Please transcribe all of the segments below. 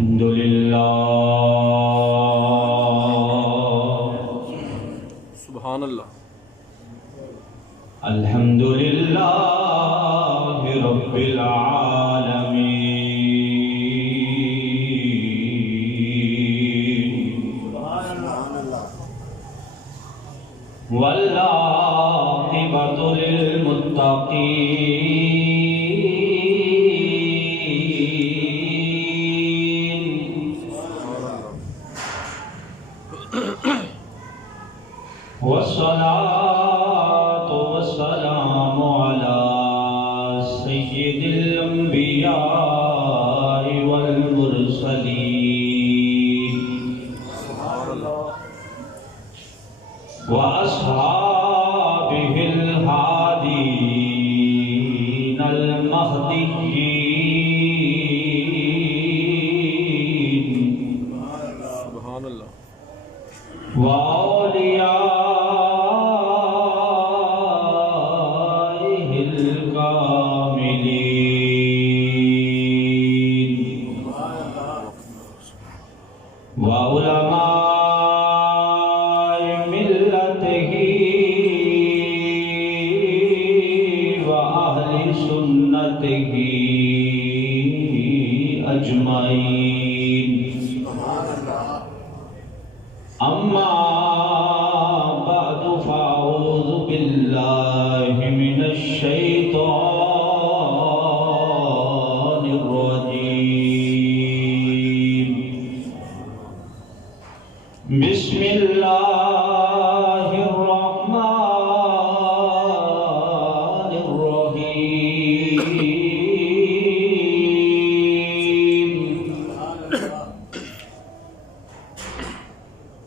الحمد للہ سبحان اللہ الحمد للہ رب العالمین والعاقبۃ للمتقین والصلاة والسلام على سيد الأنبياء والمرسلين وأصحابه الهادين المهديين سبحان اللہ وأوليائه الكاملين وعلماء ملته وأهل سنته أجمعين أما بعد فأعوذ بالله من الشيطان الرجيم بسم الله الرحمن الرحيم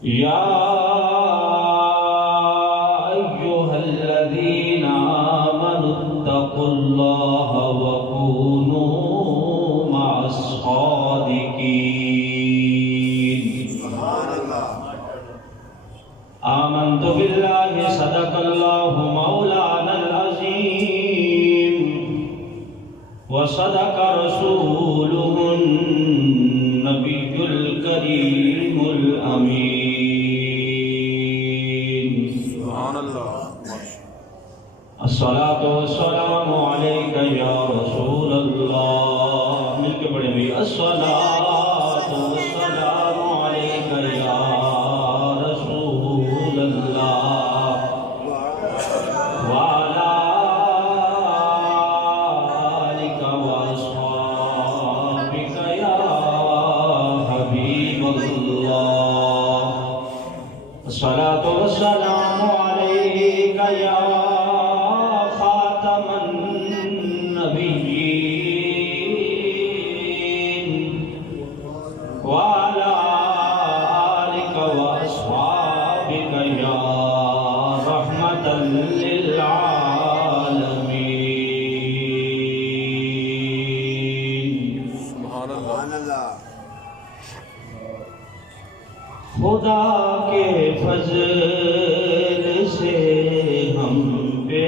يا أيها الذين آمنوا اتقوا الله وكونوا مع الصادقين آمنت بالله صدق الله مولانا العظيم وصدق رسوله النبي الكريم الأمين سبحان اللہ الصلاة والسلام عليك يا رسول الله مل کے پڑھیں بھی الصلاة والسلام عليك يا رسول الله وعلى آلك وأصحابك يا حبيب الله الصلاة والسلام عليك يا خاتم النبيين وعلى آلك وأصحابك يا رحمة للعالمين سبحان اللہ خدا کے فضل سے ہم پہ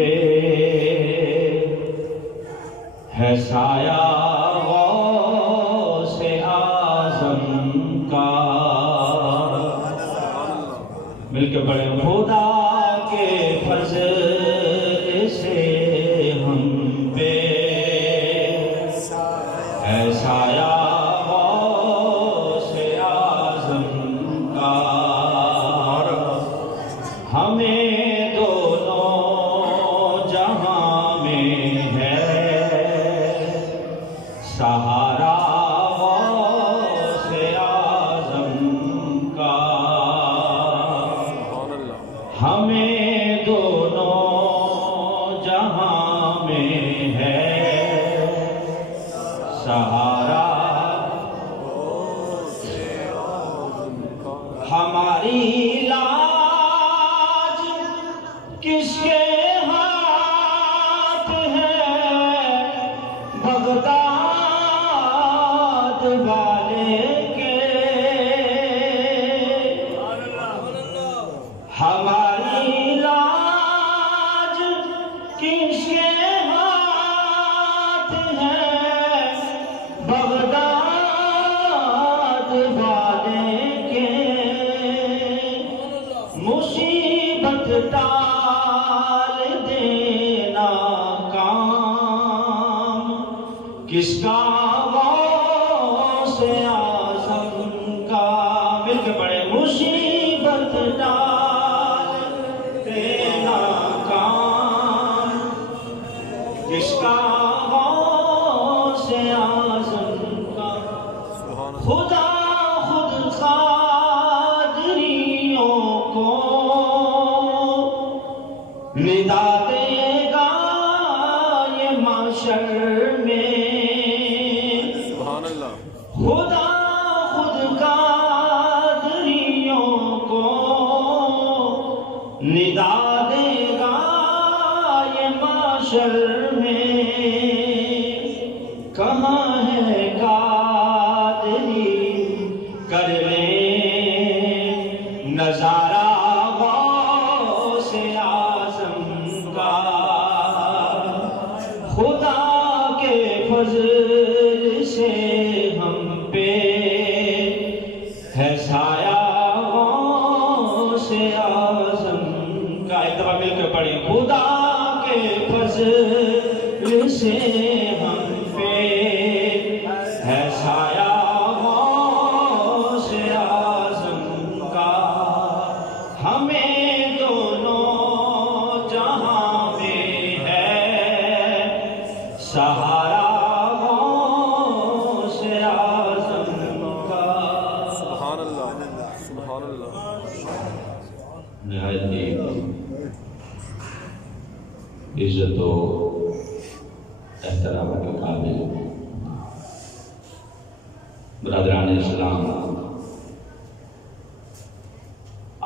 ہے سایہ غوث اعظم کا مل کے پڑھیں خدا کے فضل سے ہم پہ ہے سایہ ہمیں دونوں جہاں میں ہے سہارا غوث اعظم کا ہمیں دونوں جہاں میں ہے سہارا ہماری کس کے ہاتھ ہے بغداد والے کے ہماری لاج کس کے ہاتھ ہے بغداد مصیبت ٹال دینا کام کس کا غوث اعظم کا، مل کے پڑھے، مصیبت ٹال دینا کام کس کا غوث اعظم کا، خدا خود قادریوں کو ندا دے گا یہ معاشر میں، سبحان اللہ، خدا خود قادریوں کو ندا دے گا یہ معاشر میں، کہاں ہے قادری کر لیں نظارہ غوث اعظم کا، خدا کے فضل سے ہم پہ ہے سایہ غوث اعظم کا، ایک دفعہ مل کے پڑھیں، خدا کے فضل سے ہم پہ ہے سایہ غوث اعظم کا، ہمیں دونوں جہاں میں ہے سہارا غوث اعظم کا۔ سبحان اللہ، سبحان اللہ، نہایت ہی عزت و احترام کے قابل برادران اسلام،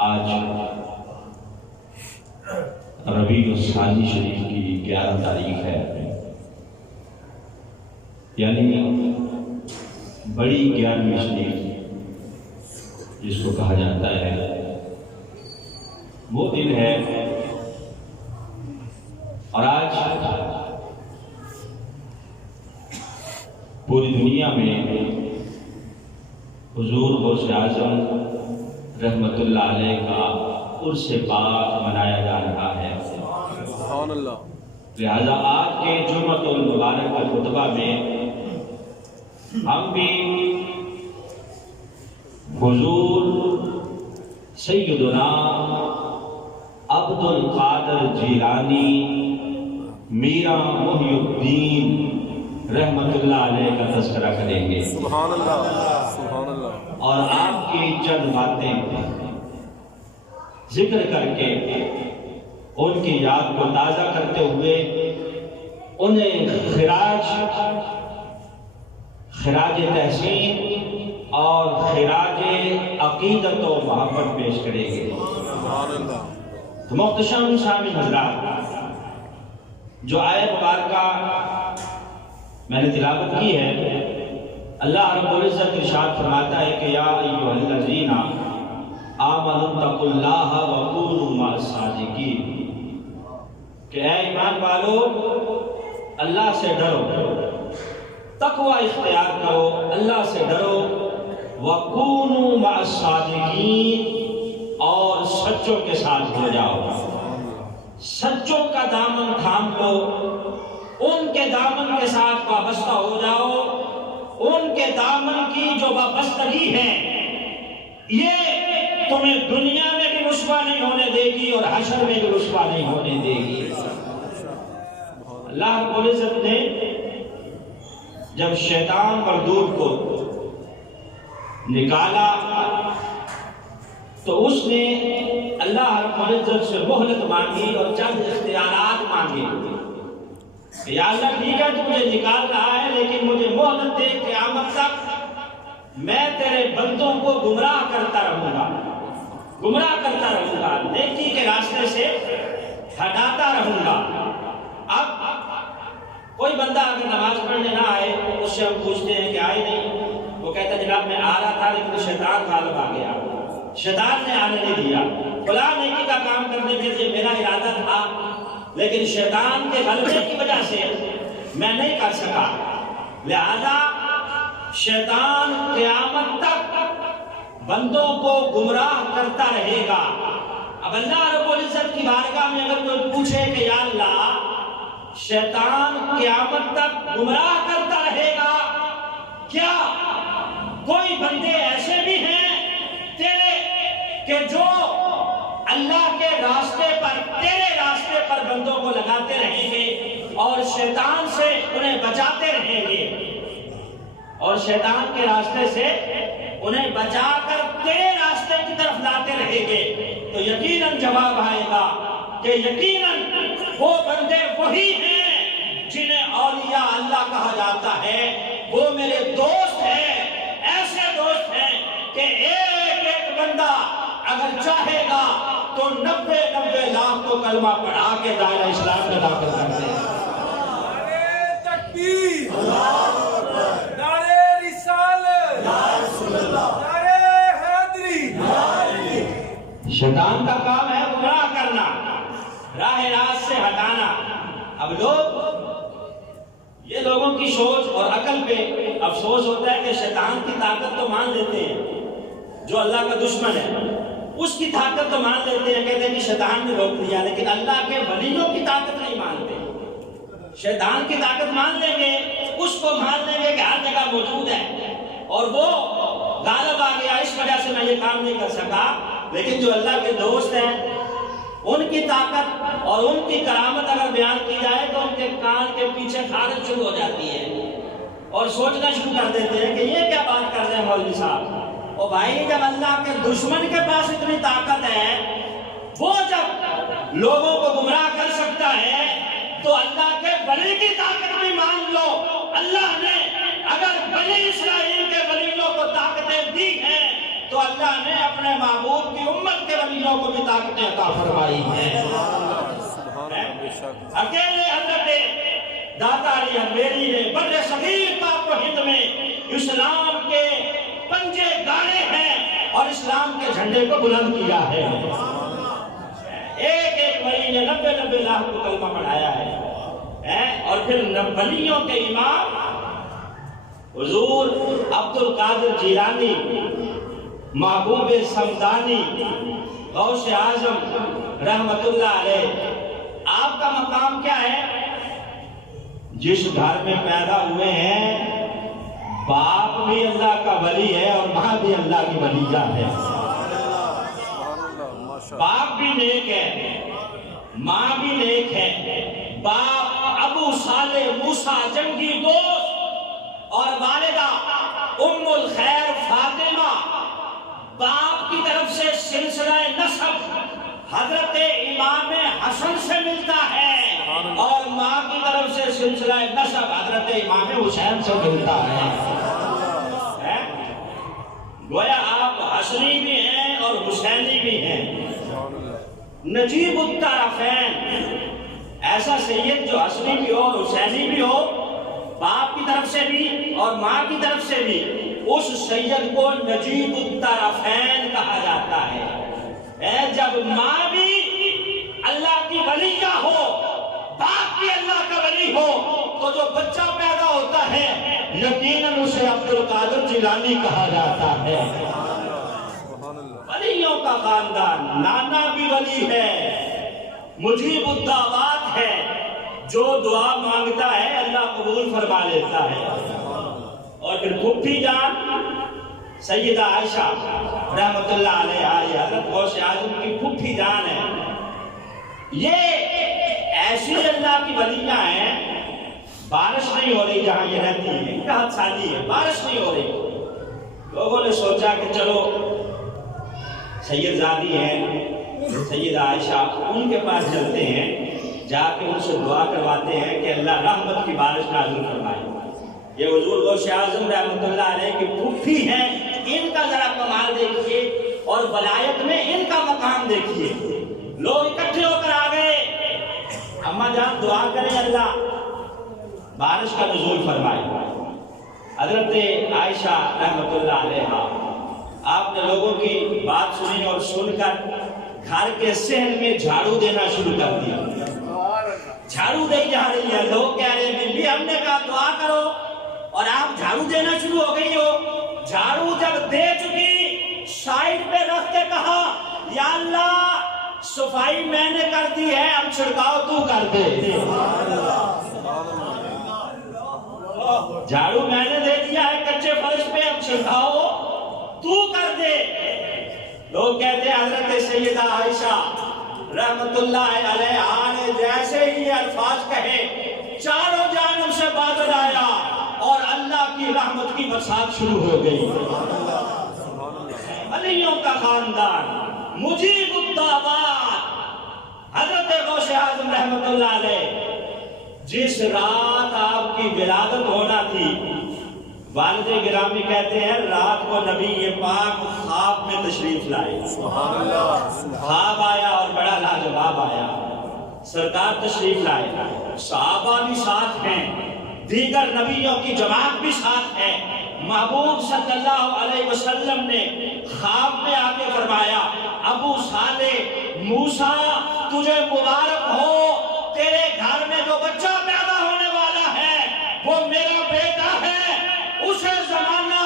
آج ربیع الثانی شریف کی 11 تاریخ ہے، یعنی بڑی 11ویں شریف جس کو کہا جاتا ہے، وہ دن ہے، اور آج پوری دنیا میں حضور غوث اعظم رحمت اللہ علیہ کا عرس پاک منایا جا رہا ہے، سبحان اللہ، لہذا آج کے جمعۃ المبارک کے خطبہ میں ہم بھی حضور سیدنا عبد القادر جیلانی میرا محی الدین رحمت اللہ علیہ کا تذکرہ کریں گے، سبحان اللہ، سبحان اللہ، اور آپ کی چند باتیں ذکر کر کے ان کی یاد کو تازہ کرتے ہوئے انہیں خراج تحسین اور خراج عقیدت و محبت پیش کریں گے۔ سبحان اللہ، تو محتشم شامل حضرات، جو آیت مبارکہ میں نے تلاوت کی ہے، اللہ رب العزت ارشاد فرماتا ہے کہ یا ایھا الذین آمنوا اتقوا اللہ وکونوا مع الصادقین، کہ اے ایمان والو اللہ سے ڈرو، تقوی اختیار کرو، اللہ سے ڈرو، وکونوا مع الصادقین، اور سچوں کے ساتھ ہو جاؤ، سچوں کا دامن تھام لو، ان کے دامن کے ساتھ وابستہ ہو جاؤ، ان کے دامن کی جو وابستگی ہے یہ تمہیں دنیا میں بھی رسوا نہیں ہونے دے گی اور حشر میں بھی رسوا نہیں ہونے دے گی۔ اللہ رب العزت نے جب شیطان مردود کو نکالا تو اس نے اللہ رب العزت سے مہلت مانگی اور چند اختیارات مانگے کہ یا اللہ ٹھیک ہے تو مجھے نکال رہا ہے، لیکن مجھے مہلت دے، قیامت تک میں تیرے بندوں کو گمراہ کرتا رہوں گا، نیکی کے راستے سے ہٹاتا رہوں گا۔ اب کوئی بندہ اگر نماز پڑھنے نہ آئے اس سے ہم پوچھتے ہیں کہ آئے نہیں، وہ کہتا ہے جناب میں آ رہا تھا لیکن شیطان غالب آ گیا، شیطان نے آنے نہیں دیا، فلاں نیکی کا کام کرنے کے لیے میرا ارادہ تھا لیکن شیطان کے غلبے کی وجہ سے میں نہیں کر سکا، لہذا شیطان قیامت تک بندوں کو گمراہ کرتا رہے گا۔ اب اللہ رب العزت کی کی بارگاہ میں اگر کوئی پوچھے کہ یا اللہ شیطان قیامت تک گمراہ کرتا رہے گا کیا؟ کوئی بندے ایسے بھی ہیں تیرے کہ جو اللہ کے راستے پر، تیرے راستے پر بندوں کو لگاتے رہیں گے اور شیطان سے انہیں بچاتے رہیں گے، اور شیطان کے راستے سے انہیں بچا کر تیرے راستے کی طرف لاتے رہیں گے، تو یقیناً جواب آئے گا کہ یقیناً وہ بندے وہی ہیں جنہیں اولیاء اللہ کہا جاتا ہے، وہ میرے دوست ہیں، ایسے دوست ہیں کہ ایک ایک بندہ اگر چاہے گا تو 90 لاکھ کو کلمہ پڑھا کے دائرہ اسلام میں داخل کر دے گا۔ نعرہ تکبیر، نعرہ رسالت، نعرہ حیدری۔ شیطان کا کام ہے گمراہ کرنا، راہ راست سے ہٹانا۔ اب یہ لوگوں کی سوچ اور عقل پہ افسوس ہوتا ہے کہ شیطان کی طاقت تو مان لیتے ہیں، جو اللہ کا دشمن ہے اس کی طاقت تو مان لیتے ہیں، کہتے ہیں کہ شیطان نے روک دیا، لیکن اللہ کے ولیوں کی طاقت نہیں مانتے۔ شیطان کی طاقت مان لیں گے، اس کو مان لیں گے کہ ہر جگہ موجود ہے اور وہ غالب آ گیا، اس وجہ سے میں یہ کام نہیں کر سکا، لیکن جو اللہ کے دوست ہیں ان کی طاقت اور ان کی کرامت اگر بیان کی جائے تو ان کے کان کے پیچھے خارج شروع ہو جاتی ہے اور سوچنا شروع کر دیتے ہیں کہ یہ کیا بات کر رہے ہیں مولوی صاحب۔ او بھائی، جب اللہ کے دشمن کے پاس اتنی طاقت ہے، وہ جب لوگوں کو گمراہ کر سکتا ہے تو اللہ کے ولی کی طاقت بھی مان لو۔ اللہ نے اگر بنی اسرائیل کے ولیوں کو طاقتیں دی ہیں تو اللہ نے اپنے محبوب کی امت کے ولیوں کو بھی طاقتیں عطا فرمائی ہیں۔ اکیلے حضرت داتا علی حمیری نے بر صغیر پاک و ہند میں اسلام کے پنجے گاڑے ہیں اور اسلام کے جھنڈے کو بلند کیا ہے۔ ایک ایک ولی نے 90 لاکھ کو کلمہ پڑھایا ہے، اور پھر ولیوں کے امام حضور عبد القادر جیلانی، محبوب سمدانی، غوث اعظم رحمت اللہ علیہ، آپ کا مقام کیا ہے؟ جس گھر میں پیدا ہوئے ہیں باپ بھی اللہ کا ولی ہے اور ماں بھی اللہ کی ولیہ ہے۔ باپ بھی نیک ہے، ماں بھی نیک ہے۔ باپ ابو صالح موسیٰ جنگی دوست اور والدہ ام الخیر فاطمہ، باپ کی طرف سے سلسلہ نسب حضرت امام حسن سے ملتا ہے اور ماں کی طرف سے سلسلہ نسب حضرت امام حسین سے ملتا ہے۔ گویا آپ حسنی بھی ہیں اور حسینی بھی ہیں۔ نجیب الطرفین، ایسا سید جو حسنی بھی ہو اور حسینی بھی ہو، باپ کی طرف سے بھی اور ماں کی طرف سے بھی، اس سید کو نجیب الطرفین کہا جاتا ہے۔ جب ماں بھی اللہ کی ولیہ ہو، باپ بھی اللہ کا ولی ہو، تو جو بچہ پیدا ہوتا ہے یقیناً اسے عبد القادر جیلانی کہا جاتا ہے۔ ولیوں کا خاندان، نانا بھی ولی ہے، مجیب الدعوات ہے، جو دعا مانگتا ہے اللہ قبول فرما لیتا ہے۔ اور پھر پھپھی جان سیدہ عائشہ رحمت اللہ علیہ، حضرت غوث اعظم کی پھپھی جان ہے۔ یہ ایسی اللہ کی ولیہ ہیں، بارش نہیں ہو رہی جہاں یہ رہتی ہے، قحط سالی ہے، بارش نہیں ہو رہی۔ لوگوں نے سوچا کہ چلو سید زادی ہیں سیدہ عائشہ، ان کے پاس چلتے ہیں، جا کے ان سے دعا کرواتے ہیں کہ اللہ رحمت کی بارش نازل فرمائے۔ یہ حضور غوث اعظم رحمت اللہ علیہ کی پھپھی ہیں، ان کا ذرا کمال دیکھیے اور ولایت میں ان کا مقام دیکھیے۔ لوگ اکٹھے ہو کر آ گئے، اماں جان دعا کریں اللہ بارش کا نزول فرمائے۔ حضرت عائشہ رحمت اللہ علیہ، آپ نے لوگوں کی بات سنی اور سن کر گھر کے صحن میں جھاڑو دینا شروع کر دیا۔ جھاڑو دی جا رہی ہے، لوگ کہہ رہے ہیں بھی ہم نے کہا دعا کرو اور آپ جھاڑو دینا شروع ہو گئی ہو۔ جھاڑو جب دے چکی، سائڈ پہ رکھ کے کہا یا اللہ صفائی میں نے کر دی ہے، اب چھڑکاؤ تو کر دے۔ جھاڑو میں نے دے دیا ہے کچے فرش پہ، اب چھڑکاؤ تو کر دے۔ لوگ کہتے ہیں حضرت سیدہ عائشہ رحمت اللہ علیہا نے جیسے ہی یہ الفاظ کہے چاروں جانب سے بادل آیا اور اللہ کی رحمت کی برسات شروع ہو گئی۔ ولیوں کا خاندان، مجیب الدعوات، حضرت غوث اعظم رحمت اللہ علیہ، جس رات آپ کی ولادت ہونا تھی، والد گرامی کہتے ہیں رات کو نبی پاک خواب میں تشریف لائے۔ خواب آیا اور بڑا لاجواب آیا، سرکار تشریف لائے، صحابہ بھی ساتھ ہیں، دیگر نبیوں کی جماعت بھی ساتھ ہے۔ محبوب صلی اللہ علیہ وسلم نے خواب میں آ کے فرمایا ابو صالح موسیٰ تجھے مبارک ہو، تیرے گھر میں جو بچہ پیدا ہونے والا ہے وہ میرا بیٹا ہے، اسے زمانہ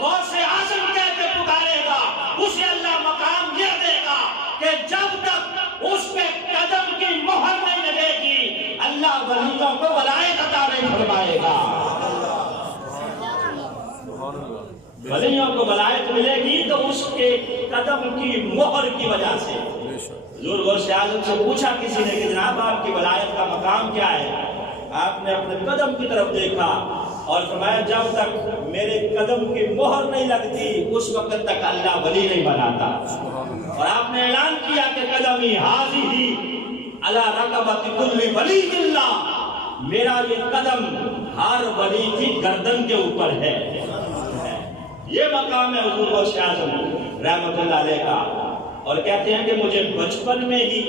غوث اعظم کہہ کے پکارے گا، اسے اللہ مقام یہ دے گا کہ جب تک اس کے قدم کی مہر نہیں لگے گی اللہ ولیوں کو ولایت عطا نہیں فرمائے گا۔ ولیوں کو ولایت ملے گی تو اس کے قدم کی مہر کی وجہ سے۔ حضور غوث اعظم سے پوچھا کسی نے کہ جناب آپ کی ولایت کا مقام کیا ہے؟ آپ نے اپنے قدم کی طرف دیکھا اور فرمایا جب تک میرے قدم کی مہر نہیں لگتی اس وقت تک اللہ ولی نہیں بناتا۔ اور آپ نے اعلان کیا کہ قدمی حاضی علی رقبۃ کل ولی اللہ، میرا یہ قدم ہر ولی کی گردن کے اوپر ہے۔ یہ مقام ہے حضور غوث اعظم رحمت اللہ علیہ کا۔ اور کہتے ہیں کہ مجھے بچپن میں ہی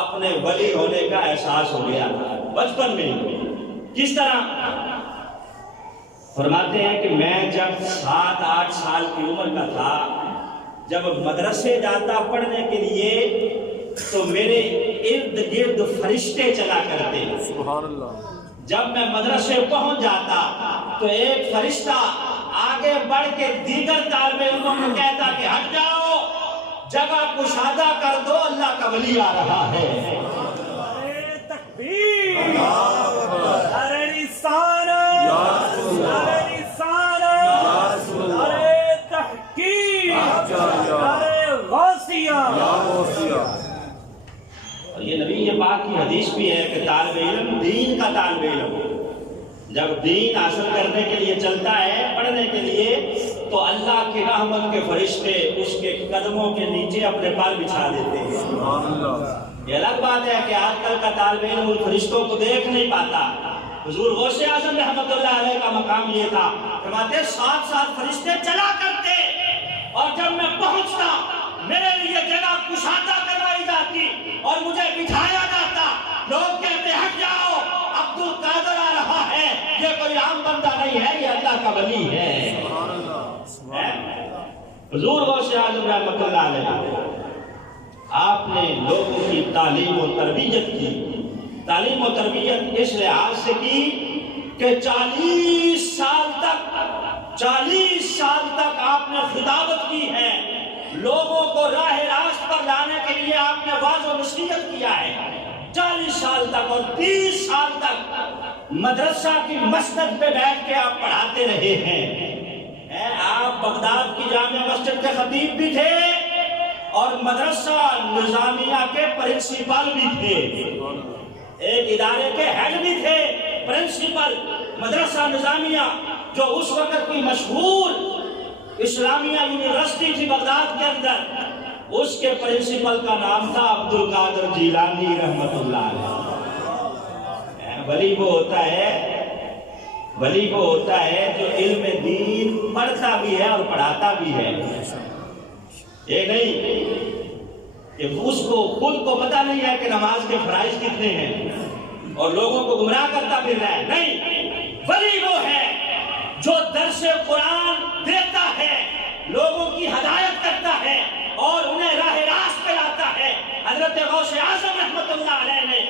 اپنے ولی ہونے کا احساس ہو گیا، بچپن میں ہی۔ کس طرح؟ فرماتے ہیں کہ میں جب 7-8 سال کی عمر کا تھا، جب مدرسے جاتا پڑھنے کے لیے تو میرے ارد گرد فرشتے چلا کرتے۔ سبحان اللہ۔ جب میں مدرسے پہنچ جاتا تو ایک فرشتہ آگے بڑھ کے دیگر طالب علموں کو کہتا کہ ہٹ جاؤ، جگہ کشادہ کر دو، اللہ کا ولی آ رہا ہے۔ ارے تکبیر، ارے رسالت، ارے رسالت، ارے تحقیق، ارے غوثیہ۔ اور یہ نبی پاک کی حدیث بھی ہے کہ طالب علم دین کا طالب علم جب دین حاصل کرنے کے لیے چلتا ہے، پڑھنے کے لیے، تو اللہ کی رحمت کے فرشتے اس کے قدموں کے نیچے اپنے پار بچھا دیتے ہیں۔ یہ الگ بات ہے کہ آج کل کا طالب علم ان فرشتوں کو دیکھ نہیں پاتا۔ حضور غوث اعظم رحمت اللہ علیہ کا مقام یہ تھا، فرماتے 7 فرشتے چلا کرتے اور جب میں پہنچتا میرے لیے جگہ کشادہ کروائی جاتی اور مجھے بٹھایا جاتا۔ لوگ کہتے ہٹ جاؤ، عبد القادر آ رہا ہے، یہ کوئی عام بندہ نہیں ہے، یہ اللہ کا ولی ہے۔ حضور غوث اعظم رحمت اللہ علیہ آپ نے لوگوں کی تعلیم و تربیت کی۔ تعلیم و تربیت اس لحاظ سے کی کہ 40 سال تک آپ نے خطابت کی ہے، لوگوں کو راہ راست پر لانے کے لیے آپ نے واعظ و نصیحت کیا ہے 40 سال تک، اور 30 سال تک مدرسہ کی مسجد پہ بیٹھ کے آپ پڑھاتے رہے ہیں۔ آپ بغداد کی جامع مسجد کے خطیب بھی تھے اور مدرسہ نظامیہ کے پرنسپل بھی تھے، ایک ادارے کے ہیڈ بھی تھے، پرنسپل مدرسہ نظامیہ جو اس وقت کی مشہور اسلامیہ یونیورسٹی تھی بغداد کے اندر، اس کے پرنسپل کا نام تھا عبد القادر جیلانی رحمت اللہ علیہ۔ ولی وہ ہوتا ہے جو علم دین پڑھتا بھی ہے اور پڑھاتا بھی ہے۔ یہ نہیں کہ اس کو خود کو پتہ نہیں ہے کہ نماز کے فرائض کتنے ہیں اور لوگوں کو گمراہ کرتا پھر رہا ہے۔ نہیں، ولی وہ ہے جو درس قرآن دیتا ہے، لوگوں کی ہدایت کرتا ہے اور انہیں راہ راست پہ لاتا ہے۔ حضرت غوث اعظم رحمت اللہ علیہ نے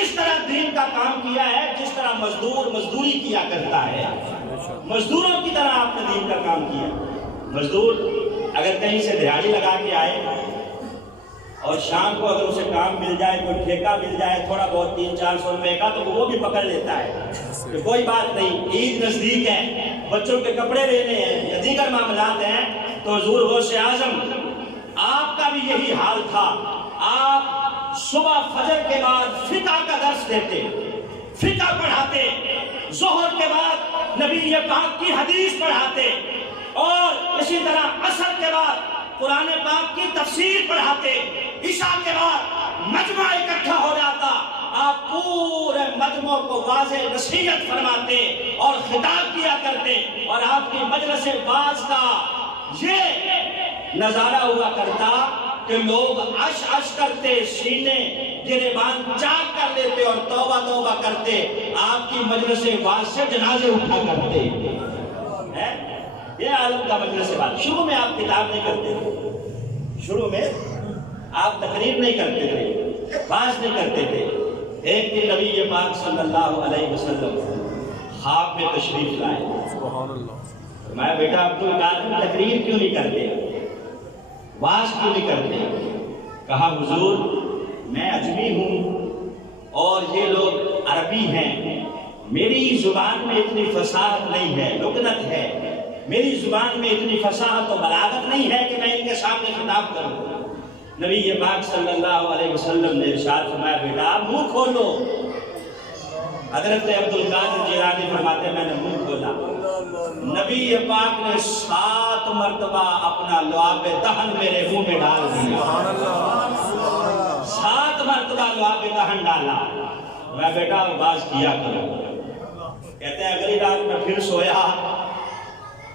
اس طرح دین کا کام کیا ہے جس طرح مزدور مزدوری کیا کرتا ہے، مزدوروں کی طرح آپ نے دین کا کام کیا۔ مزدور اگر کہیں سے دیہڑی لگا کے آئے اور شام کو اگر اسے کام مل جائے، کوئی ٹھیکہ مل جائے تھوڑا بہت 300-400 روپے کا، تو وہ بھی پکڑ لیتا ہے کہ کوئی بات نہیں، عید نزدیک ہے، بچوں کے کپڑے لینے ہیں یا دیگر معاملات ہیں۔ تو حضور غوث اعظم آپ کا بھی یہی حال تھا، آپ صبح فجر کے بعد فقہ کا درس دیتے، فقہ پڑھاتے، ظہر کے بعد نبی پاک کی حدیث پڑھاتے، اور اسی طرح عصر کے بعد قرآن پاک کی تفسیر پڑھاتے، عشاء کے بعد مجمع اکٹھا ہو جاتا، آپ پورے مجمع کو واضح نصیحت فرماتے اور خطاب کیا کرتے، اور آپ کی مجلس واعظ کا یہ نظارہ ہوا کرتا کہ لوگ عش عش کرتے، سینے گریبان چاک کر لیتے اور توبہ توبہ کرتے، آپ کی مجلس واعظ سے جنازے اٹھا کرتے۔ یہ عالم کا مجلس واعظ۔ شروع میں آپ کتاب نہیں کرتے تھے، شروع میں آپ تقریر نہیں کرتے تھے، واعظ نہیں کرتے تھے۔ ایک دن نبی پاک صلی اللہ علیہ وسلم خواب میں تشریف لائے، سبحان اللہ۔ میں بیٹا عبدالقادر تقریر کیوں نہیں کرتے، واعظ کیوں نہیں کرتے؟ کہا حضور میں اجمی ہوں اور یہ لوگ عربی ہیں، میری زبان میں اتنی فصاحت نہیں ہے، لکنت ہے، میری زبان میں اتنی فصاحت و بلاغت نہیں ہے کہ میں ان کے سامنے خطاب کروں۔ نبی پاک صلی اللہ علیہ وسلم نے ارشاد فرمایا بیٹا منہ کھولو۔ حضرت عبدالقادر جیلانی فرماتے ہیں میں نے منہ کھولا، نبی پاک نے 7 مرتبہ اپنا لعاب دہن میرے منہ میں ڈال دیا، 7 مرتبہ لعاب دہن ڈالا۔ میں بیٹا باز کیا کرو۔ کہتے ہیں اگلی رات میں پھر سویا،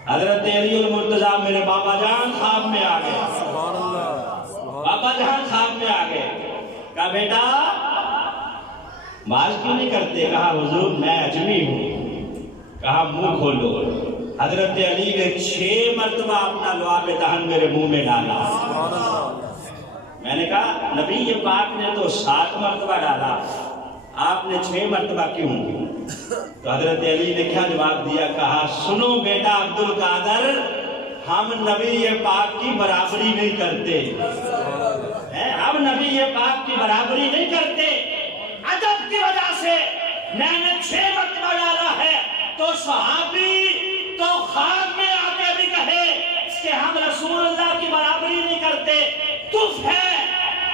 حضرت علی المرتضیٰ میرے بابا جان خواب میں آ گئے، بابا جان خواب میں آ گئے۔ کہا بیٹا باز کیوں نہیں کرتے؟ کہا حضور میں اجمی ہوں۔ کہا منہ کھولو۔ حضرت علی نے 6 مرتبہ اپنا لعاب دہن میرے منہ میں ڈالا۔ میں نے کہا نبی پاک نے تو 7 مرتبہ ڈالا، آپ نے 6 مرتبہ کیوں؟ تو حضرت علی نے کیا جواب دیا؟ کہا سنو بیٹا عبدالقادر، ہم نبی پاک کی برابری نہیں کرتے، ہم نبی پاک کی برابری نہیں کرتے۔ ادب کی وجہ سے میں نے 6 مرتبہ ڈالا ہے، تو صحابی تو خواب میں آ کے بھی کہے کہ ہم رسول اللہ کی برابری نہیں کرتے، تف ہے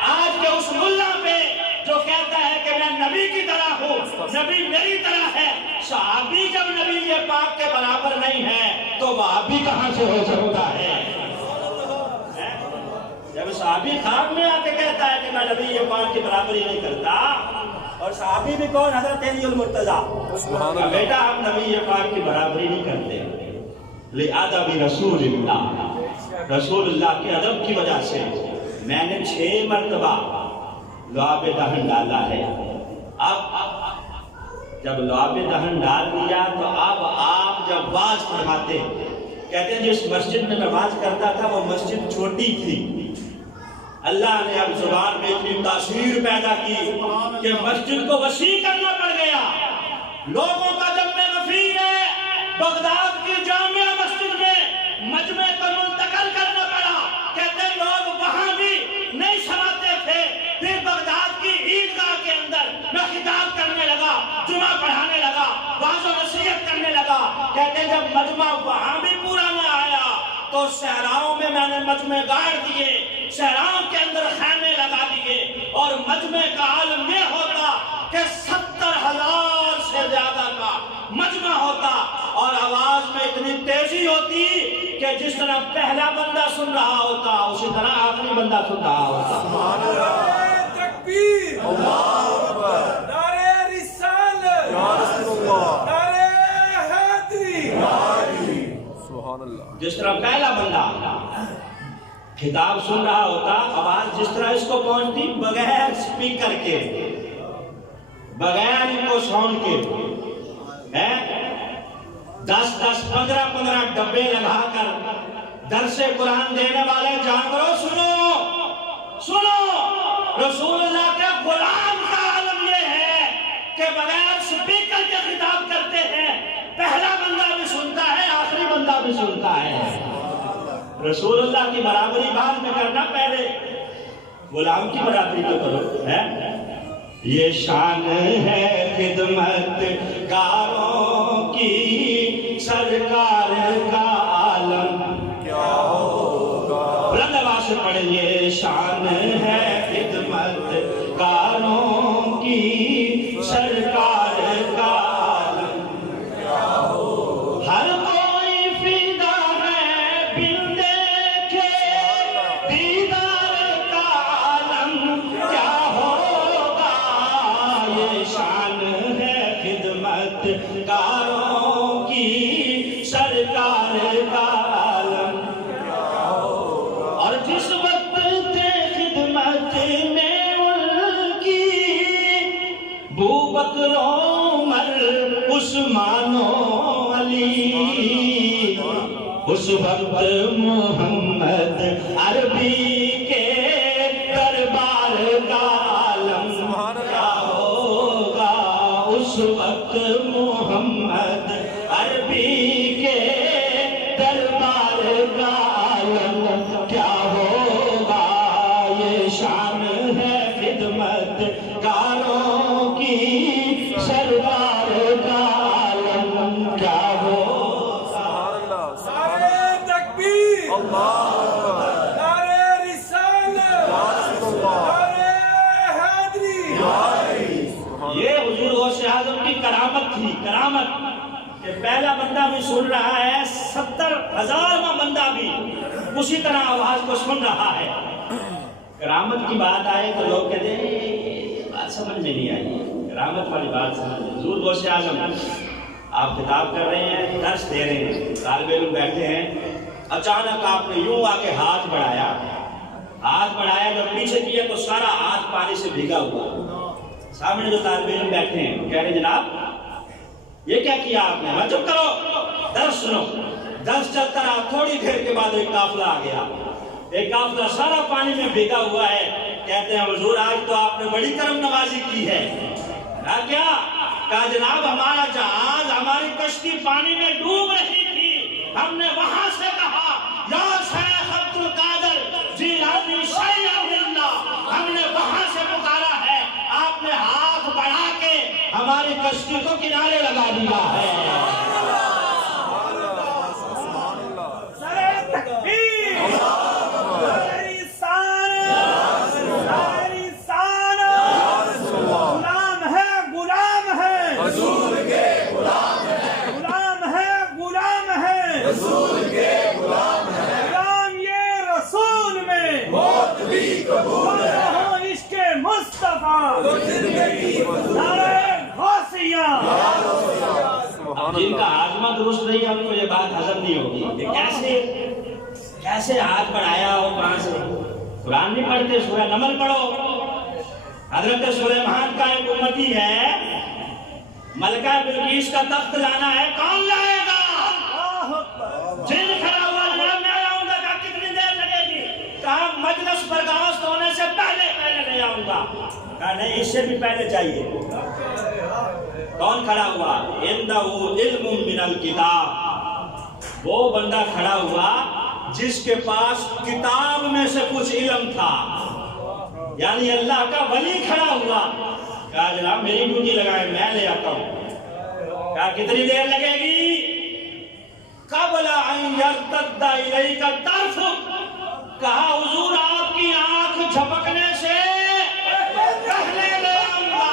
آج کے اس ملا پہ جو کہتا ہے کہ میں نبی کی طرح ہوں، نبی میری طرح ہے۔ صحابی جب نبی پاک کے برابر نہیں ہے تو وہابی کہاں سے ہو سکتا ہے؟ جب صحابی خواب میں آ کے کہتا ہے کہ میں نبی پاک کی برابری نہیں کرتا، اور صحابی بھی کون؟ حضرت علی المرتضیٰ۔ بیٹا ہم نبی پاک کی برابری نہیں کرتے، لِأَدَبِ رسول اللہ، رسول اللہ کے ادب کی وجہ سے میں نے 6 مرتبہ لعاب دہن ڈالا ہے۔ اب جب لعاب دہن ڈال دیا تو اب آپ جب واعظ فرماتے، کہتے ہیں جس مسجد میں واعظ کرتا تھا وہ مسجد چھوٹی تھی، اللہ نے اب زبان میں اتنی تاثیر پیدا کی کہ مسجد کو وسیع کرنا پڑ گیا۔ لوگوں کا جمع غفیر ہے، بغداد کی جامعہ مسجد میں مجمع کو منتقل کرنا پڑا۔ کہتے ہیں لوگ وہاں بھی نہیں سماتے تھے، پھر بغداد کی عیدگاہ کے اندر میں خطاب کرنے لگا، جمعہ پڑھانے لگا، واعظ و نصیحت کرنے لگا۔ کہتے ہیں جب مجمع وہاں بھی پورا نہ آیا تو صحراؤں میں نے مجمع گاڑ دیے، صحراؤں کے اندر خیمے لگا دیے، اور مجمع کا عالم یہ ہوتا کہ 70,000 سے زیادہ کا مجمع ہوتا، اور آواز میں اتنی تیزی ہوتی کہ جس طرح پہلا بندہ سن رہا ہوتا اسی طرح آخری بندہ سن رہا ہوتا۔ سبحان اللہ، تکبیر، اللہ اکبر، نعرہ رسالت، یا رسول اللہ، نعرہ حیدری، سبحان اللہ۔ جس طرح پہلا بندہ خطاب سن رہا ہوتا، آواز جس طرح اس کو پہنچتی بغیر سپیکر کے، بغیر ان کو ساؤنڈ کے، 10-10 15-15 ڈبے لگا کر درس قرآن دینے والے جانوروں سنو سنو، رسول اللہ کے غلام کا عالم یہ ہے کہ بغیر سپیکر کے خطاب کرتے ہیں، پہلا بندہ بھی سنتا ہے، آخری بندہ بھی سنتا ہے۔ رسول اللہ کی برابری بعد میں کرنا، پہلے غلام کی برابری تو کرو ہے. یہ شان ہے خدمت گاروں کی سرکار کا عالم کیا ہوگا. بلند آواز سے پڑھیں. یہ شان ہے خدمت گاروں کی سرکار کا عالم کیا ہوگا. ہر کوئی فدا ہے بن دیکھے دیدار کا عالم کیا ہوگا. یہ شان ہے خدمت گاروں کی سرکار کا عالم. اور جس وقت تھے خدمت میں ان کی بوبکر عمر عثمان و علی، اس وقت محمد عربی کے دربار کا عالم کیا ہوگا. اس وقت محمد عربی کے دربار کا عالم کیا ہوگا. یہ شان ہے خدمت گاروں کی سرکار کا عالم کیا ہوگا. نعرہ تکبیر، نعرہ رسالت، نعرہ حیدری. یہ حضور غوث اعظم کی کرامت تھی. کرامت کہ پہلا بندہ بھی سن رہا ہے، 70,000واں بندہ بھی اسی طرح آواز کو سن رہا ہے. کرامت کی بات آئے تو لوگ کہتے ہیں یہ بات سمجھ میں نہیں آئی. کرامت والی بات سمجھ. حضور غوث اعظم آپ خطاب کر رہے ہیں، درس دے رہے ہیں، طالب علم بیٹھے ہیں، اچانک آپ نے یوں آ کے ہاتھ بڑھایا. ہاتھ بڑھایا جب پیچھے کیا تو سارا ہاتھ پانی سے بھیگا ہوا. سامنے جو طالب علم بیٹھے ہیں وہ کہہ رہے ہیں جناب یہ کیا کیا آپ نے. چپ کرو، درس سنو. درس چلتا رہا. تھوڑی دیر کے بعد ایک قافلہ آ گیا. ایک قافلہ سارا پانی میں بھیگا ہوا ہے. کہتے ہیں حضور آج تو آپ نے بڑی کرم نوازی کی ہے. کیا کہا جناب ہمارا جہاز، ہماری کشتی پانی میں ڈوب رہی تھی. ہم نے وہاں سے کہا یا شیخ عبد القادر جیلانی شیخ اللہ، ہم نے وہاں سے پکارا ہے. آپ نے ہاتھ بڑھا کے ہماری کشتی کو کنارے لگا دیا ہے. نعرہ تکبیر، نعرہ رسالت، نعرہ رسالت. غلام ہے، غلام ہے، حضور کے غلام ہیں. غلام ہے، غلام ہے، حضور کے غلام ہیں. غلام یہ رسول میں موت بھی قبول ہے. ہو عشق مصطفیٰ. تو زندگی نعرہ غوثیہ. جن کا ہاضمہ درست نہیں ہم کو یہ بات ہضم نہیں ہوگی. یہ کیسے ہاتھ بڑھایا اور کہاں سے. قرآن نہیں پڑھتے، سورہ نمل پڑھو. حضرت سلیمان کا ایک امتی ہے، ملکہ بلقیس کا تخت لانا ہے. کون لائے گا؟ جن کھڑا ہوا جناب میں آؤں گا. کہا کتنی دیر لگے گی؟ کہا مجلس برگاست ہونے سے پہلے لے آؤں گا. کہا نہیں اس سے بھی پہلے چاہیے. کون کھڑا ہوا؟ عندہ علم من الکتاب. وہ بندہ کھڑا ہوا جس کے پاس کتاب میں سے کچھ علم تھا، یعنی اللہ کا ولی کھڑا ہوا. کہا جناب میری ڈیوٹی لگائے، میں لے آتا ہوں. کہا کتنی دیر لگے گی؟ قبل ان یرتد الیک طرفک. کہا حضور آپ کی آنکھ جھپکنے سے پہلے لے آؤں گا.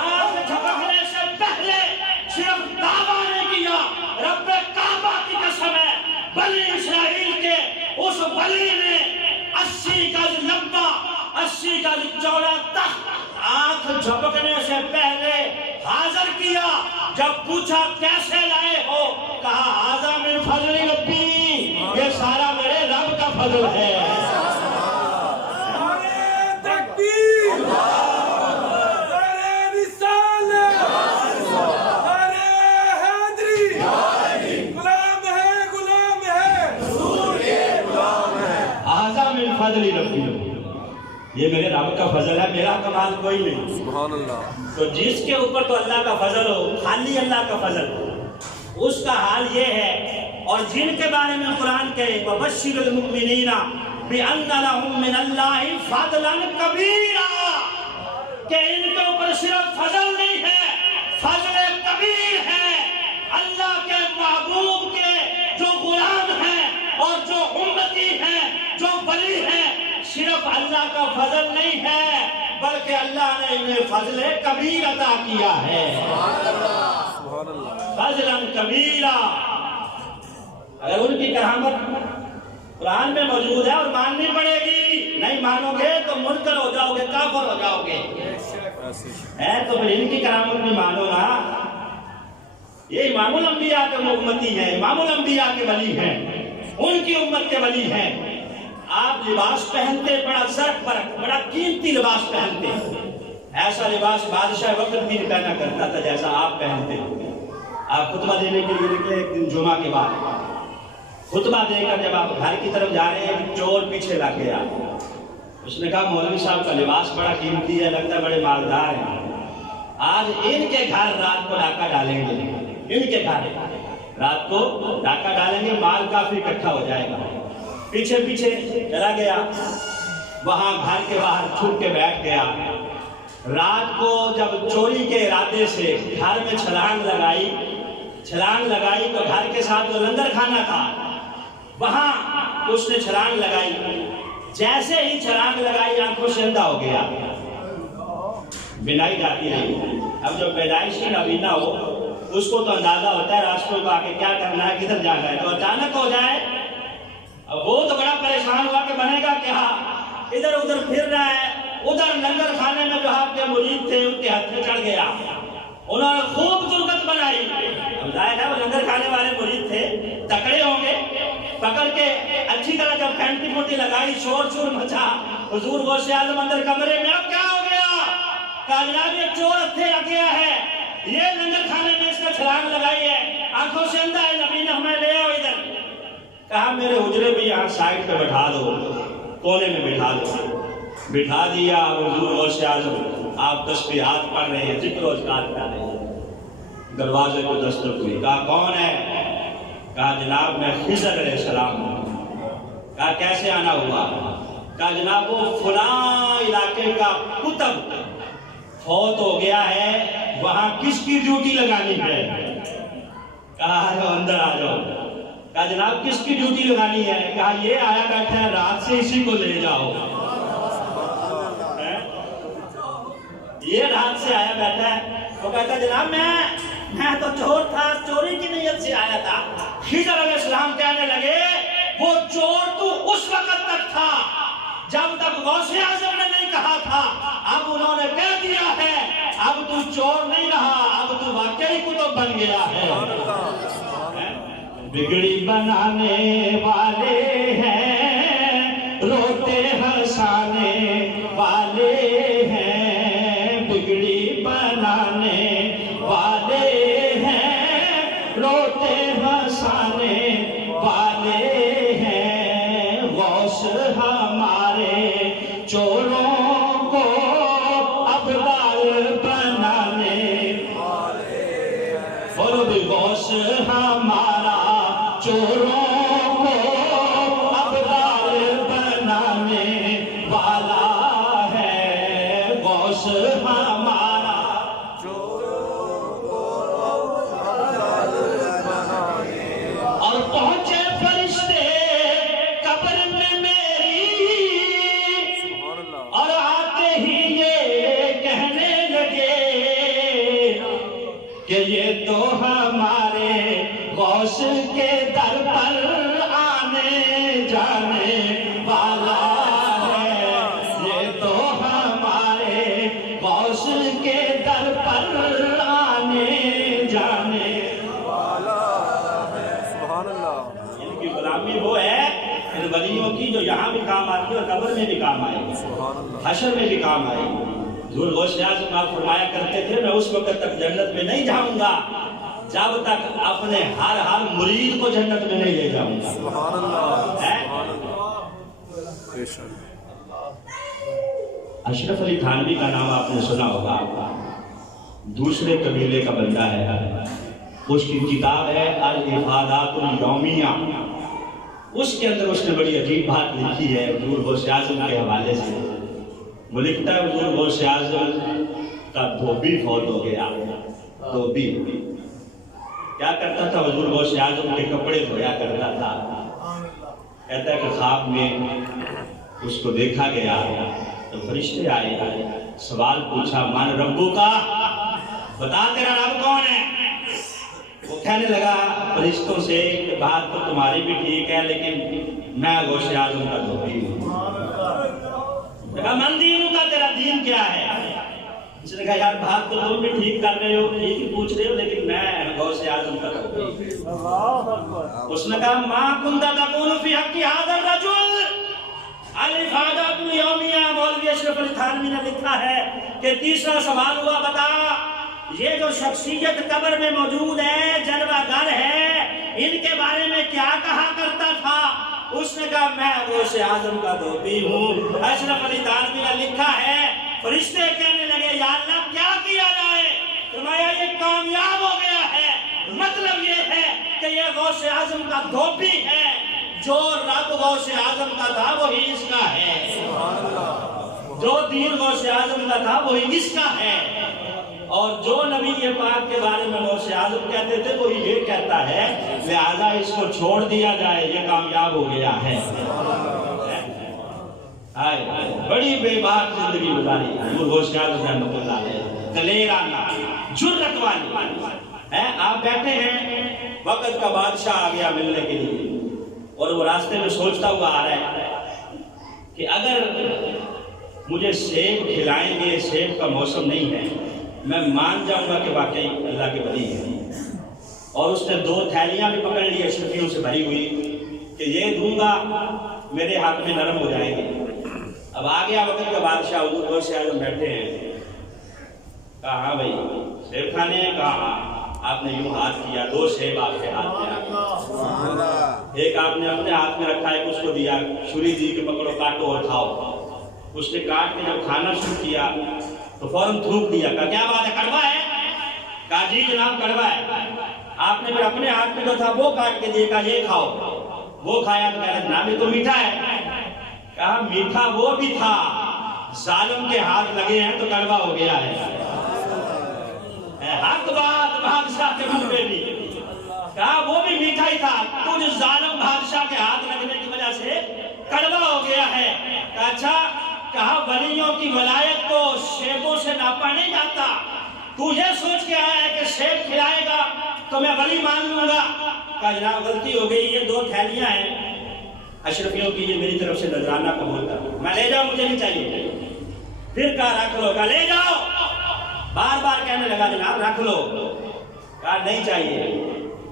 آنکھ جھپکنے سے پہلے. صرف دعویٰ نے کیا، رب کعبہ کی قسم ہے بنی اسرائیل کے اس ولی نے 80 گز لمبا 80 گز چوڑا تخت آنکھ جھپکنے سے پہلے حاضر کیا. جب پوچھا کیسے لائے ہو؟ کہا ھذا من فضل ربی، یہ سارا میرے رب کا فضل ہے. نعرہ تکبیر، نعرہ رسالت، نعرہ حیدری. غلام ہے، غلام ہے، حضور کے غلام ہیں. ھذا من فضل ربی، یہ میرے رب کا فضل ہے، میرا کمال کوئی نہیں. سبحان اللہ. تو جس کے اوپر تو اللہ کا فضل ہو، خالی اللہ کا فضل ہو، اس کا حال یہ ہے. اور جن کے بارے میں قرآن کہے وَبَشِّرِ الْمُؤْمِنِينَ بِأَنَّ لَهُم مِّنَ اللَّهِ فَضْلًا كَبِيرًا کہ ان کے اوپر صرف فضل نہیں ہے، فضل کبیر ہے۔ اللہ کے محبوب کے جو غلام ہیں اور جو امتی ہیں، جو ولی ہیں، صرف اللہ کا فضل نہیں ہے بلکہ اللہ نے انہیں فضل کبیر عطا کیا ہے۔ فضلاً کبیرا۔ اگر ان کی کرامت قرآن میں موجود ہے اور ماننی پڑے گی، نہیں مانو گے تو منکر ہو جاؤ گے، کافر ہو جاؤ گے، ہے تو پھر ان کی کرامت بھی مانو نا۔ یہ امام الانبیاء کے امتی ہیں، امام الانبیاء کے ولی ہیں، ان کی امت کے ولی ہیں۔ آپ لباس پہنتے بڑا زرق برق، بڑا قیمتی لباس پہنتے، ایسا لباس بادشاہ وقت بھی نہیں پہنا کرتا تھا جیسا آپ پہنتے۔ آپ خطبہ دینے کے لیے نکلے ایک دن جمعہ کے بعد، خطبہ دے کر جب آپ گھر کی طرف جا رہے ہیں ایک چور پیچھے لگ گیا۔ اس نے کہا مولوی صاحب کا لباس بڑا قیمتی ہے، لگتا ہے بڑے مالدار ہیں، آج ان کے گھر رات کو ڈاکہ ڈالیں گے، ان کے گھر رات کو ڈاکہ ڈالیں گے، مال کافی اکٹھا ہو جائے گا۔ پیچھے پیچھے چلا گیا، وہاں گھر کے باہر چھپ کے بیٹھ گیا۔ رات کو جب چوری کے ارادے سے گھر میں چھلانگ لگائی تو گھر کے ساتھ جو لنگر کھانا تھا وہاں اس نے چھلانگ لگائی، جیسے ہی چھلانگ لگائی آنکھوں سے اندھا ہو گیا، بینائی جاتی رہی۔ اب جو پیدائشی نابینا ہو اس کو تو اندازہ ہوتا ہے راستوں کو آگے کیا کرنا ہے، کدھر جانا ہے، تو اچانک ہو جائے اب وہ تو بڑا پریشان ہوا کہ بنے گا کیا، ادھر ادھر پھر رہا ہے۔ ادھر لنگر کھانے میں جو آپ کے مرید تھے ان کے ہاتھ میں چڑھ گیا، انہوں نے خوب تربت بنائی۔ اب ظاہر ہے وہ لنگر کھانے والے مرید تھے، تکڑے ہوں گے، پکڑ کے اچھی طرح جب پھینٹی پھوٹی لگائی، شور مچا، حضور غوث اعظم اندر کمرے میں، اب کیا ہو گیا؟ کہا جناب یہ چور ہتھے لگ گیا ہے، یہ لنگر کھانے میں اس نے چھلانگ لگائی ہے، آنکھوں سے اندھا ہے، نبی نے ہمیں لے آؤ ادھر۔ کہا میرے حجرے بھی یہاں سائڈ پہ بٹھا دو، کونے میں بٹھا دو۔ بٹھا دیا، حضور غوث اعظم آپ تسبیحات پڑھ رہے ہیں، ذکر و اذکار کر رہے ہیں۔ دروازے کو دستک ہوئی، کہا کون ہے؟ کہا جناب میں خضر علیہ السلام ہوں۔ کہا کیسے آنا ہوا؟ کہا جناب وہ فلاں علاقے کا کتب فوت ہو گیا ہے، وہاں کس کی ڈیوٹی لگانی ہے؟ کہا آ جاؤ اندر آ جاؤ۔ کہا جناب کس کی ڈیوٹی لگانی ہے؟ کہا یہ آیا بیٹھا ہے، رات سے اسی کو لے جاؤ۔ یہ رات سے آیا بیٹھا ہے، وہ کہتا جناب میں تو چور تھا، چوری کی نیت سے آیا تھا۔ خضر علیہ السلام کہنے لگے وہ چور تو اس وقت تک تھا جب تک غوث اعظم نے نہیں کہا تھا، اب انہوں نے کہہ دیا ہے اب تو چور نہیں رہا، اب تو واقعی کتب بن گیا ہے۔ بگڑی بنانے والے ہیں، روتے ہنسانے والے ہیں، بگڑی بنانے والے ہیں، روتے ہنسانے والے ہیں، غوث ہمارے چوروں کو ابدال بنانے والے ہیں، اور بھی غوث ہمارا چوروں کو ابدال بنانے والا ہے، غوث ہمارا چوروں کو ابدال بنانے۔ اور پہنچے فرشتے قبر میں میری، اور آتے ہی یہ کہنے لگے کہ یہ تو ہمارے غوث کے در پر آنے جانے والا ہے، یہ تو ہمارے غوث کے در پر آنے جانے والا ہے۔ سبحان اللہ۔ ان کی غلامی وہ ہے ان ولیوں کی جو یہاں بھی کام آتی ہے اور قبر میں بھی کام آئے گی، حشر میں بھی کام آئے گی۔ حضور غوث اعظم آپ فرمایا کرتے تھے میں اس وقت تک جنت میں نہیں جاؤں گا جب تک اپنے ہر مرید کو جنت میں نہیں لے جاؤں گا۔ سبحان اللہ۔ اشرف علی تھانوی کا نام آپ نے سنا ہوگا، دوسرے قبیلے کا بندہ ہے، اس کی کتاب ہے الافادات الیومیہ، اس کے اندر اس نے بڑی عجیب بات لکھی ہے حضور غوث اعظم کے حوالے سے. وہ لکھتا ہے حضور غوث اعظم کا دھوبی فوت ہو گیا. دھوبی کیا کرتا تھا؟ حضور غوث اعظم کے کپڑے دھویا کرتا تھا. کہتا ہے کہ خواب میں اس کو دیکھا گیا تو فرشتے آئے، سوال پوچھا من ربو کا، بتا تیرا رب کون ہے؟ وہ کہنے لگا فرشتوں سے کہ بات تو تمہاری بھی ٹھیک ہے لیکن میں غوث اعظم کا دھوبی ہوں. کہا من دین کا، تیرا دین کیا ہے؟ اس نے کہا یار بات تو تم بھی ٹھیک کر رہے ہو، ٹھیک ہی پوچھ رہے ہو، لیکن میں غوث اعظم کا دھوبی. اس نے کہا ما کنت تقول فی حق ھذا الرجل الفاظ یومیہ. مولوی اشرف علی تھانوی نے لکھا ہے کہ تیسرا سوال ہوا بتا یہ جو شخصیت قبر میں موجود ہے، جلوہ گر ہے، ان کے بارے میں کیا کہا کرتا تھا؟ اس نے کہا میں غوث اعظم کا دھوبی ہوں. اشرف علی تھانوی نے لکھا ہے فرشتے کہنے لگے یا اللہ کیا کیا جائے؟ فرمایا یہ کامیاب ہو گیا ہے. مطلب یہ ہے کہ یہ غوث اعظم کا دھوبی ہے، جو رب غوث اعظم کا تھا وہی اس کا ہے، جو دین غوث اعظم کا تھا وہی اس کا ہے، اور جو نبی پاک کے بارے میں غوث اعظم کہتے تھے وہی یہ کہتا ہے، لہذا اس کو چھوڑ دیا جائے، یہ کامیاب ہو گیا ہے. بڑی بے باک زندگی گزاری حضور غوث اعظم رحمۃ اللہ علیہ. دلیرانہ جرأت والی ہے. آپ بیٹھے ہیں، وقت کا بادشاہ آ گیا ملنے کے لیے، اور وہ راستے میں سوچتا ہوا آ رہا ہے کہ اگر مجھے سیب کھلائیں گے، سیب کا موسم نہیں ہے، میں مان جاؤں گا کہ واقعی اللہ کے ولی ہے. اور اس نے 2 تھیلیاں بھی پکڑ لی اشرفیوں سے بھری ہوئی کہ یہ دوں گا میرے ہاتھ میں نرم ہو جائیں گے. اب آ گیا وقت کا بادشاہ، حضور غوث اعظم بیٹھے ہیں. کہا ہاں بھائی سیب کھانے ہیں؟ کہا. آپ نے یوں ہاتھ کیا، 2 سیب آپ کے ہاتھ میں آ گیا. ایک آپ نے اپنے ہاتھ میں رکھا، ایک اس کو دیا، چھری دی کہ پکڑو کاٹو اور کھاؤ. اس نے کاٹ کے جب کھانا شروع کیا تو فوراً تھوک دیا. کہا کیا بات ہے، کڑوا ہے؟ کہا جی جناب کڑوا ہے. آپ نے پھر اپنے ہاتھ میں جو تھا وہ کاٹ کے دیا، کہا یہ کھاؤ. وہ کھایا تو کہا جناب یہ تو میٹھا ہے. کہا میٹھا وہ بھی تھا، ظالم کے ہاتھ لگے ہیں تو کڑوا ہو گیا ہے. حق بات بادشاہ کے منہ پہ بھی. کہا وہ بھی میٹھا ہی تھا، کچھ ظالم بادشاہ کے ہاتھ لگنے کی وجہ سے کڑوا ہو گیا ہے. کہا اچھا. کہا ولیوں کی ولایت کو سیبوں سے ناپا نہیں جاتا، تو یہ سوچ کے آیا ہے کہ سیب کھلائے گا تو میں ولی مان لوں گا. کہا جناب غلطی ہو گئی، یہ 2 تھیلیاں ہیں اشرفیوں کی، یہ میری طرف سے نذرانہ قبول کر، میں لے جاؤں، مجھے نہیں چاہیے. پھر کہا رکھ لو. کہا لے جاؤ. بار بار کہنے لگا جناب رکھ لو. کہا نہیں چاہیے.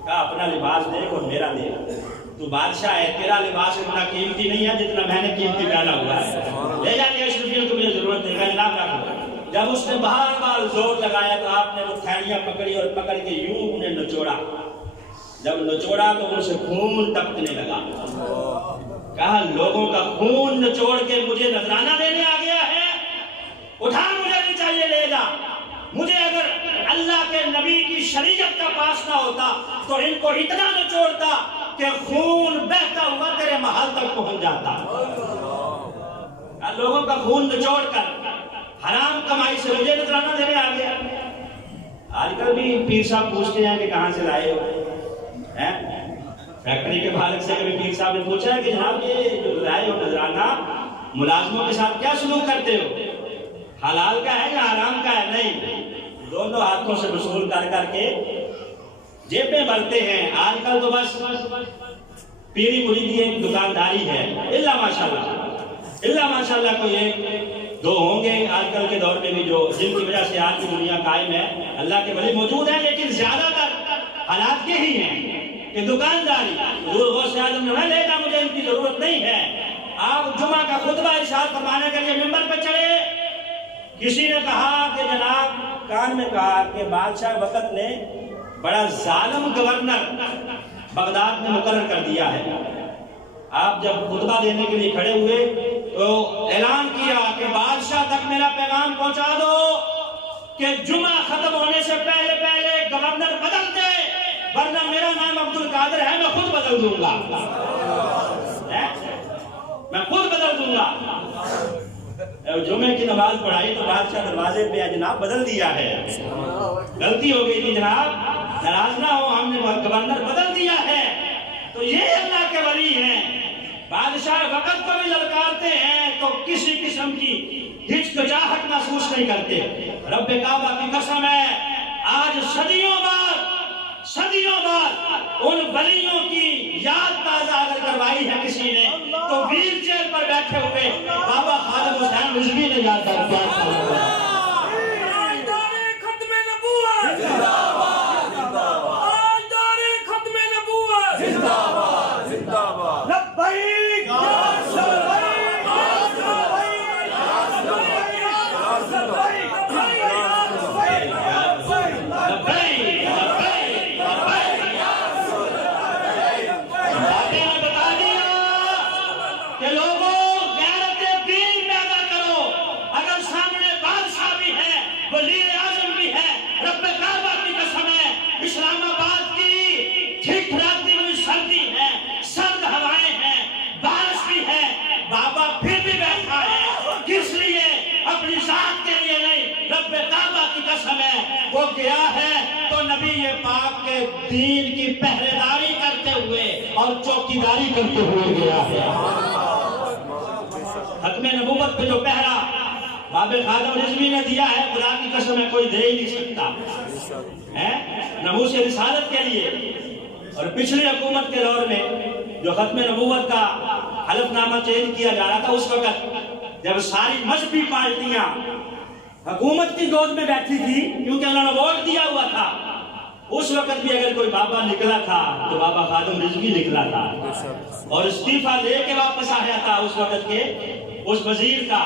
کہا اپنا لباس دیکھ اور میرا دیکھ، تو بادشاہ ہے، تیرا لباس اتنا قیمتی نہیں ہے جتنا میں نے قیمتی پہنا ہوا ہے. لے جائیے اشرفیوں کو، مجھے ضرورت نہیں. کہا جناب رکھ لو. جب اس نے بار بار زور لگایا تو آپ نے وہ تھیلیاں پکڑی اور پکڑ کے یوں انہیں نچوڑا. جب نچوڑا تو ان سے خون ٹپکنے لگا. کہا لوگوں کا خون نچوڑ کے مجھے نذرانہ دینے آ گیا ہے؟ اٹھا، مجھے نہیں چاہیے، لے جا. مجھے اگر اللہ کے نبی کی شریعت کا پاس نہ ہوتا تو ان کو اتنا نچوڑتا کہ خون بہتا ہوا تیرے محل تک پہنچ جاتا. لوگوں کا خون نچوڑ کر حرام کمائی سے مجھے نذرانہ دینے آ گیا. آج کل بھی پیر صاحب پوچھتے ہیں کہ کہاں سے لائے ہو؟ فیکٹری کے مالک سے کبھی پیر صاحب نے پوچھا ہے کہ جناب یہ جو لائے ہو نذرانہ، ملازموں کے ساتھ کیا سلوک کرتے ہو؟ حلال کا ہے یا حرام کا ہے؟ نہیں، دونوں ہاتھوں سے وصول کر کر کے جیب میں بھرتے ہیں. آج کل تو بس پیری مریدی ایک دکانداری ہے، اللہ ماشاءاللہ کوئی 1-2 ہوں گے آج کل کے دور میں بھی جو جن کی وجہ سے آج کی دنیا قائم ہے. اللہ کے ولی موجود ہیں لیکن زیادہ تر حالات یہ ہی ہیں کہ دکانداری. حضور غوث اعظم نے لے جا، مجھے ان کی ضرورت نہیں ہے. آپ جمعہ کا خطبہ ارشاد فرمانے کے لیے ممبر پہ چڑھے. کسی نے کہا کہ جناب کان میں کہا کہ بادشاہ وقت نے بڑا ظالم گورنر بغداد میں مقرر کر دیا ہے. آپ جب خطبہ دینے کے لیے کھڑے ہوئے تو اعلان کیا کہ بادشاہ تک میرا پیغام پہنچا دو کہ جمعہ ختم ہونے سے پہلے گورنر بدل دے، ورنہ میرا نام عبد القادر ہے، میں خود بدل دوں گا. میں خود بدل دوں گا. جمعے کی نماز پڑھائی تو بادشاہ دروازے پہ جناب بدل دیا ہے. غلطی ہو گئی تھی جناب, ناراض نہ ہو, ہم نے گورنر بدل دیا ہے. تو یہ اللہ کے ولی ہیں. بادشاہ وقت کو بھی للکارتے ہیں تو کسی قسم کی ہچکچاہٹ محسوس نہیں کرتے. رب کعبہ کی قسم ہے, آج صدیوں بعد ان ولیوں کی یاد تازہ اگر کروائی ہے کسی نے تو ویل چیئر پر بیٹھے ہوئے بابا خالد حسین رضوی نے یاد کروایا. ختم نبوت زندہ باد, ختم نبوت زندہ باد, زندہ باد. لبیک یا رسول اللہ, وہ گیا ہے تو نبی پاک کے دین کی پہرےداری کرتے ہوئے اور چوکیداری کرتے ہوئے گیا ہے. ختم نبوت پہ جو پہرا باب خادم رضوی نے دیا ہے, خدا کی قسم ہے کوئی دے ہی نہیں سکتا. ناموس رسالت کے لیے اور پچھلی حکومت کے دور میں جو ختم نبوت کا حلف نامہ چینج کیا جا رہا تھا, اس وقت جب ساری مذہبی پارٹیاں حکومت کی گود میں بیٹھی تھی کیونکہ انہوں نے ووٹ دیا ہوا تھا, اس وقت بھی اگر کوئی بابا نکلا تھا تو بابا خادم رضوی نکلا تھا اور استعفیٰ لے کے واپس آیا تھا. اس وقت کے اس وزیر کا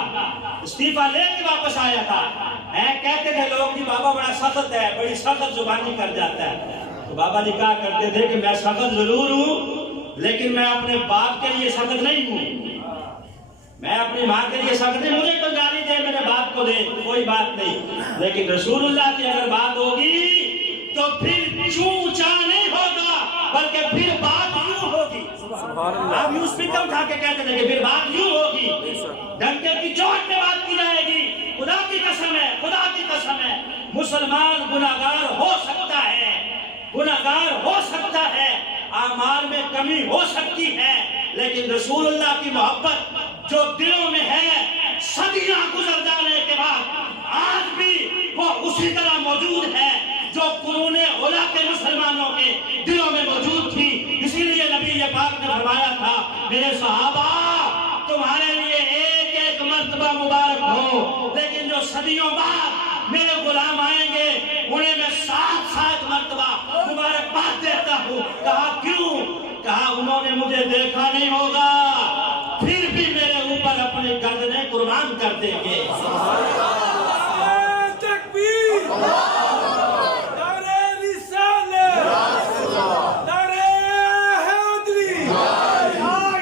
استعفیٰ لے کے واپس آیا تھا. کہتے تھے لوگ کہ بابا بڑا سخت ہے, بڑی سخت زبانی کر جاتا ہے. تو بابا جی کہا کرتے تھے کہ میں سخت ضرور ہوں لیکن میں اپنے باپ کے لیے سخت نہیں ہوں, میں اپنی ماں کے لیے سخت نہیں. مجھے کوئی گالی دے, میرے باپ کو دے, کوئی بات نہیں, لیکن رسول اللہ کی اگر بات ہوگی تو پھر چوں چاں نہیں ہوگا بلکہ پھر بات یوں ہوگی. آپ یوں اسپیکر اٹھا کے کہتے تھے کہ پھر بات یوں ہوگی, ڈنکے کی چوٹ میں بات کی جائے گی. خدا کی قسم ہے, خدا کی قسم ہے, مسلمان گناہگار ہو سکتا ہے, گناہگار ہو سکتا ہے, اعمال میں کمی ہو سکتی ہے, لیکن رسول اللہ کی محبت جو دلوں میں ہے صدیاں گزر جانے کے بعد آج بھی وہ اسی طرح موجود ہے جو قرون اولیٰ کے مسلمانوں کے دلوں میں موجود تھی. اسی لیے نبی پاک نے فرمایا تھا, میرے صحابہ تمہارے لیے ایک ایک مرتبہ مبارک ہو, لیکن جو صدیوں بعد میرے غلام آئیں گے انہیں میں 7 مرتبہ مبارکباد دیتا ہوں. کہا کیوں؟ کہا انہوں نے مجھے دیکھا نہیں ہوگا پھر بھی میرے اوپر اپنی گردنیں قربان کر دیں گے. تکبیر, نعرہ رسالت, نعرہ حیدری,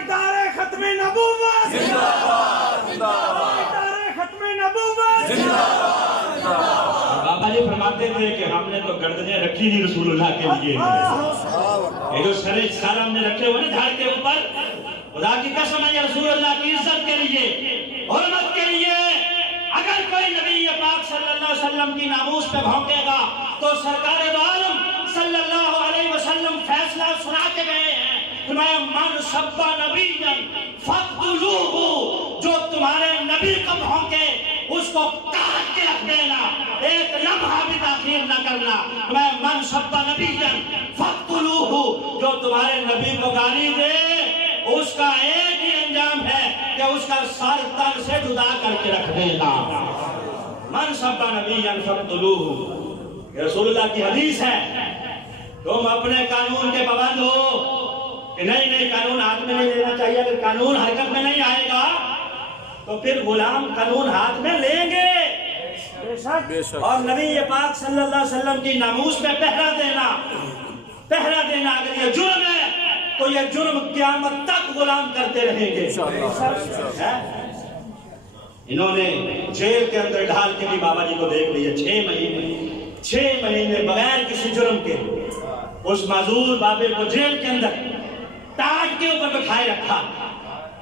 نعرہ ختم نبوت زندہ باد, نعرہ ختم نبوت زندہ باد. بابا جی فرماتے تھے کہ ہم نے تو گردنیں رکھی نہیں رسول اللہ کے لیے, یہ جو سر ہم نے رکھے ہوئے نا دھڑ کے اوپر, خدا کی قسم ہے رسول اللہ کی عزت کے لیے, حرمت کے لیے. اگر کوئی نبی پاک صلی اللہ علیہ وسلم کی ناموس پہ بھونکے گا تو سرکار دو عالم صلی اللہ علیہ وسلم فیصلہ سنا کے گئے ہیں, من سب نبیًا فاقتلوہ, جو تمہارے نبی کو بھونکے اس کو کاٹ کے رکھ دینا, ایک لمحہ بھی تاخیر نہ کرنا. من سب نبیًا فاقتلوہ, جو تمہارے نبی کو گالی دے اس کا ایک ہی انجام ہے کہ اس کا سر تن سے جدا کر کے رکھ دینا. من سب نبیًا فاقتلوہ, رسول اللہ کی حدیث ہے. تم اپنے قانون کے پابند ہو کہ نہیں قانون ہاتھ میں نہیں لینا چاہیے, اگر قانون حرکت میں نہیں آئے گا تو پھر غلام قانون ہاتھ میں لیں گے. اور نبی پاک صلی اللہ علیہ وسلم کی ناموس میں پہرا دینا اگر یہ جرم ہے تو یہ جرم قیامت تک غلام کرتے رہیں گے. انہوں نے جیل کے اندر ڈال کے بھی بابا جی کو دیکھ لیا 6 مہینے بغیر کسی جرم کے اس معذور بابے کو جیل کے اندر ٹاٹ کے اوپر بٹھائے رکھا.